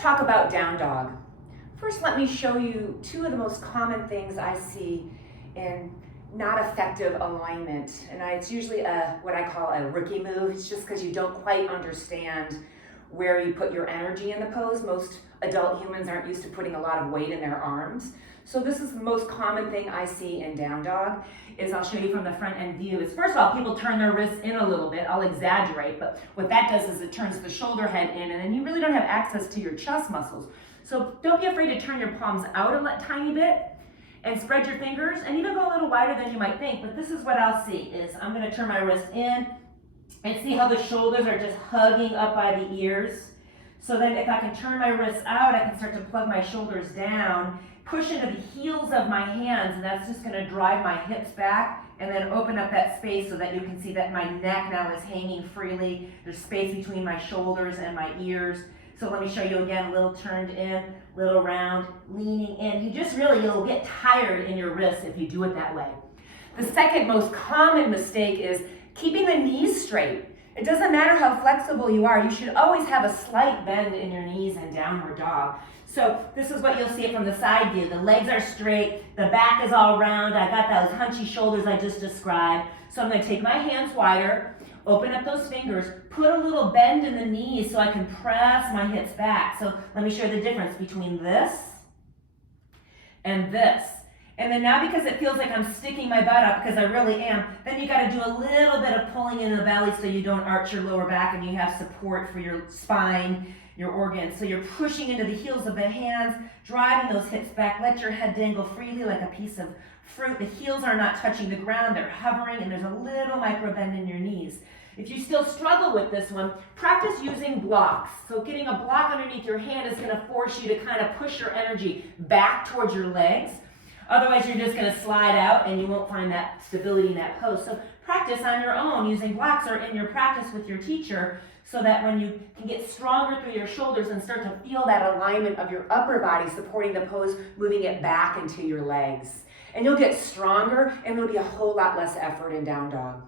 Let's talk about down dog. First, let me show you two of the most common things I see in not effective alignment. And it's usually what I call a rookie move. It's just because you don't quite understand where you put your energy in the pose. Most adult humans aren't used to putting a lot of weight in their arms. So this is the most common thing I see in down dog. I'll show you from the front end view. First of all, people turn their wrists in a little bit. I'll exaggerate, but what that does is it turns the shoulder head in, and then you really don't have access to your chest muscles. So don't be afraid to turn your palms out a tiny bit and spread your fingers, and even go a little wider than you might think. But this is what I'll see is I'm going to turn my wrist in and see how the shoulders are just hugging up by the ears. So then if I can turn my wrists out, I can start to plug my shoulders down, push into the heels of my hands, and that's just going to drive my hips back and then open up that space so that you can see that my neck now is hanging freely. There's space between my shoulders and my ears. So let me show you again, a little turned in, little round, leaning in. You'll get tired in your wrists if you do it that way. The second most common mistake is keeping the knees straight. It doesn't matter how flexible you are, you should always have a slight bend in your knees in downward dog. So this is what you'll see from the side view. The legs are straight, the back is all round. I got those hunchy shoulders I just described. So I'm going to take my hands wider, open up those fingers, put a little bend in the knees so I can press my hips back. So let me show you the difference between this and this. And then now, because it feels like I'm sticking my butt up, because I really am, then you got to do a little bit of pulling in the belly so you don't arch your lower back and you have support for your spine, your organs. So you're pushing into the heels of the hands, driving those hips back. Let your head dangle freely like a piece of fruit. The heels are not touching the ground, they're hovering, and there's a little micro bend in your knees. If you still struggle with this one, practice using blocks. So getting a block underneath your hand is going to force you to kind of push your energy back towards your legs. Otherwise, you're just going to slide out and you won't find that stability in that pose. So practice on your own using blocks or in your practice with your teacher so that when you can get stronger through your shoulders and start to feel that alignment of your upper body supporting the pose, moving it back into your legs. And you'll get stronger and there'll be a whole lot less effort in down dog.